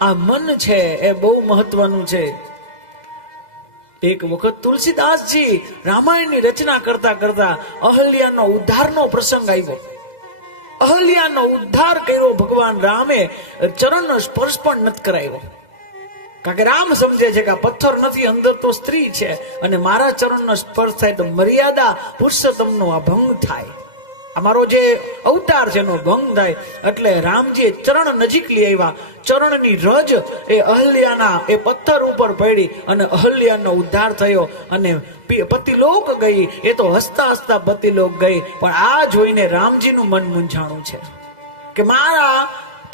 આ મન છે એ બહુ મહત્વનું છે. એક વખત તુલસીદાસજી રામાયણની રચના કરતા કરતા અહલ્યાનો ઉદ્ધારનો પ્રસંગ આવ્યો. અહલ્યાનો ઉદ્ધાર કર્યો ભગવાન રામે, ચરણનો સ્પર્શ પણ નથી કરાયો. કારણ કે રામ સમજે છે કે આ પથ્થર નથી, અંદર તો સ્ત્રી છે, અને મારા ચરણનો સ્પર્શ થાય તો મર્યાદા પુરુષોત્તમનો આ ભંગ થાય, અમારો જે અવતાર છે એનો ભંગ થાય. એટલે રામજી ચરણ નજીક લઈ આવ્યા. ચરણની રજ એ અહલ્યાના એ પથ્થર ઉપર પડી અને અહલ્યાનો ઉદ્ધાર થયો અને પતિલોક ગઈ. એ તો હસતા હસતા પતિલોક ગઈ. પણ આ જોઈને રામજીનું મન મૂંઝાણું છે કે મારા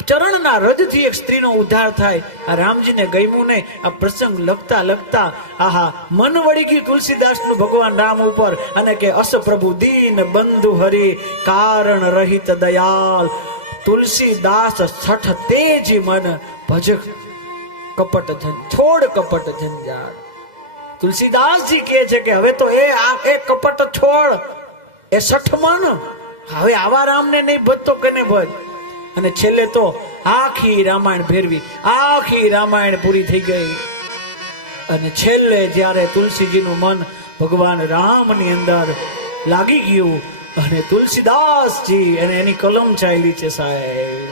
ચરણના રજથી એક સ્ત્રીનો ઉદ્ધાર થાય. આ રામજીને ગમ્યું નહીં. આ પ્રસંગ લખતા લખતા આહા મન વળી ગયું તુલસીદાસનું ભગવાન રામ ઉપર, અને કે અસ પ્રભુ દીન બંધુ હરિ કારણ રહિત દયાલ તુલસીદાસ છઠ તેજી મન ભજ કપટ છોડ કપટ જંજાળ. તુલસીદાસજી કહે છે કે હવે તો એ કપટ છોડ, એ છઠ મન, હવે આવા રામને નહીં ભજતો કેને ભજ. અને છેલ્લે તો આખી રામાયણ ફેરવી, આખી રામાયણ પૂરી થઈ ગઈ. અને છેલ્લે જ્યારે તુલસીજીનું મન ભગવાન રામની અંદર લાગી ગયું અને તુલસીદાસજી અને એની કલમ ચાલી છે સાહેબ.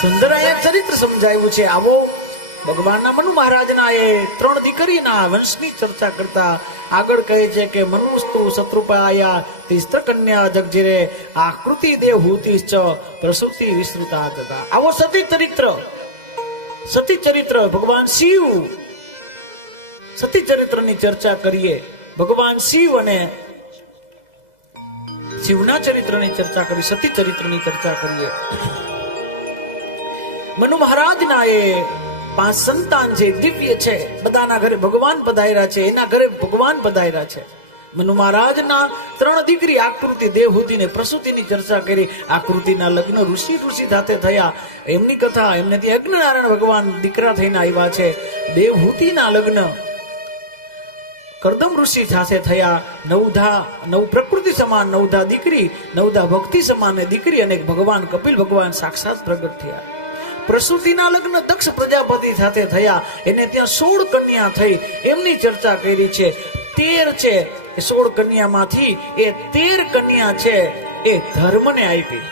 સુંદર અહીંયા ચરિત્ર સમજાયું છે. આવો ભગવાનના મનુ મહારાજના એ 3 દીકરીના વંશની ચર્ચા કરતા આગળ કહે છે કે મનુસ્તુ શત્રુપાયા તિસ્ત્ર કન્યા જગજીરે આકૃતિ દેવહૂતિશ્ચ પ્રસૂતિ વિસ્તૃતા તથા. આવો સતી ચરિત્ર ભગવાન શિવ સતી ચરિત્રની ચર્ચા કરીએ. ભગવાન શિવ અને શિવના ચરિત્રની ચર્ચા કરી, સતી ચરિત્રની ચર્ચા કરીએ. મનુ મહારાજના એ 5 સંતાન છે, દિવ્ય છે, બધાના ઘરે ભગવાન પધાર્યા છે, એના ઘરે ભગવાન પધાર્યા છે. મનુ મહારાજના 3 દીકરી આકૃતિ દેવહૂતિ ને પ્રસૂતિની ચર્ચા કરી. આકૃતિના લગ્ન ઋષિ સાથે થયા, એમની કથા. એમને ત્યાં યજ્ઞનારાયણ ભગવાન દીકરા થઈને આવ્યા છે. દેવહૂતિના લગ્ન કરદમ ઋષિ સાથે થયા. નવ પ્રકૃતિ સમાન નવધા દીકરી, નવધા ભક્તિ સમાન દીકરી, અને ભગવાન કપિલ ભગવાન સાક્ષાત પ્રગટ થયા. પ્રસૂતિના લગ્ન દક્ષ પ્રજાપતિ સાથે થયા. એને ત્યાં 16 કન્યા થઈ, એમની ચર્ચા કરી છે. 13 છે, 16 કન્યામાંથી એ 13 કન્યા છે એ ધર્મને આપી.